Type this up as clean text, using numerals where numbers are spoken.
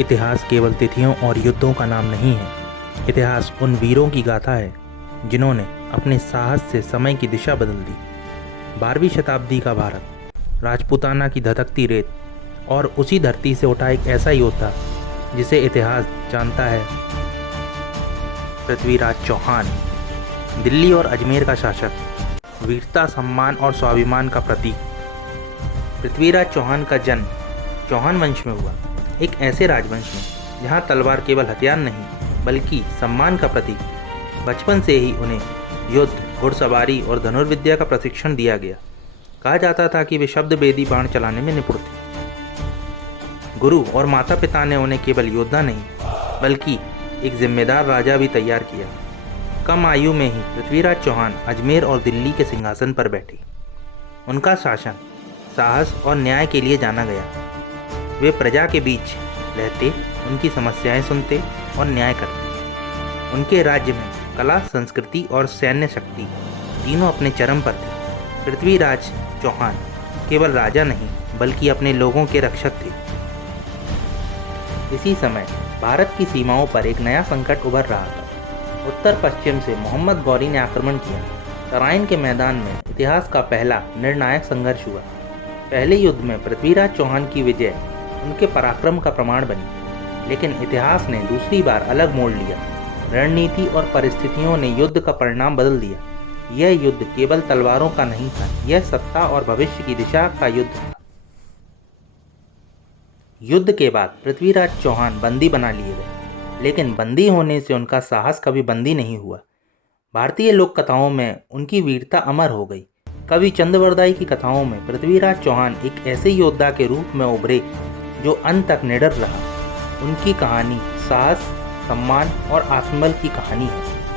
इतिहास केवल तिथियों और युद्धों का नाम नहीं है। इतिहास उन वीरों की गाथा है जिन्होंने अपने साहस से समय की दिशा बदल दी। 12वीं शताब्दी का भारत, राजपूताना की धधकती रेत और उसी धरती से उठा एक ऐसा योद्धा जिसे इतिहास जानता है, पृथ्वीराज चौहान। दिल्ली और अजमेर का शासक, वीरता, सम्मान और स्वाभिमान का प्रतीक। पृथ्वीराज चौहान का जन्म चौहान वंश में हुआ, एक ऐसे राजवंश में जहां तलवार केवल हथियार नहीं बल्कि सम्मान का प्रतीक थी। बचपन से ही उन्हें युद्ध, घुड़सवारी और धनुर्विद्या का प्रशिक्षण दिया गया। कहा जाता था कि वे शब्द भेदी बाण चलाने में निपुण थे। गुरु और माता पिता ने उन्हें केवल योद्धा नहीं बल्कि एक जिम्मेदार राजा भी तैयार किया। कम आयु में ही पृथ्वीराज चौहान अजमेर और दिल्ली के सिंहासन पर बैठे। उनका शासन साहस और न्याय के लिए जाना गया। वे प्रजा के बीच रहते, उनकी समस्याएं सुनते और न्याय करते। उनके राज्य में कला, संस्कृति और सैन्य शक्ति तीनों अपने चरम पर थे। पृथ्वीराज चौहान केवल राजा नहीं बल्कि अपने लोगों के रक्षक थे। इसी समय भारत की सीमाओं पर एक नया संकट उभर रहा था। उत्तर पश्चिम से मोहम्मद गौरी ने आक्रमण किया। तराइन के मैदान में इतिहास का पहला निर्णायक संघर्ष हुआ। पहले युद्ध में पृथ्वीराज चौहान की विजय उनके पराक्रम का प्रमाण बनी, लेकिन इतिहास ने दूसरी बार अलग मोड़ लिया। रणनीति और परिस्थितियों ने युद्ध का परिणाम बदल दिया। यह युद्ध केवल तलवारों का नहीं था, यह सत्ता और भविष्य की दिशा का युद्ध था। युद्ध के बाद पृथ्वीराज चौहान बंदी बना लिए गए, लेकिन बंदी होने से उनका साहस कभी बंदी नहीं हुआ। भारतीय लोक कथाओं में उनकी वीरता अमर हो गई। कवि चंद्रवरदाई की कथाओं में पृथ्वीराज चौहान एक ऐसे योद्धा के रूप में उभरे जो अंत तक निडर रहा। उनकी कहानी साहस, सम्मान और आत्मबल की कहानी है।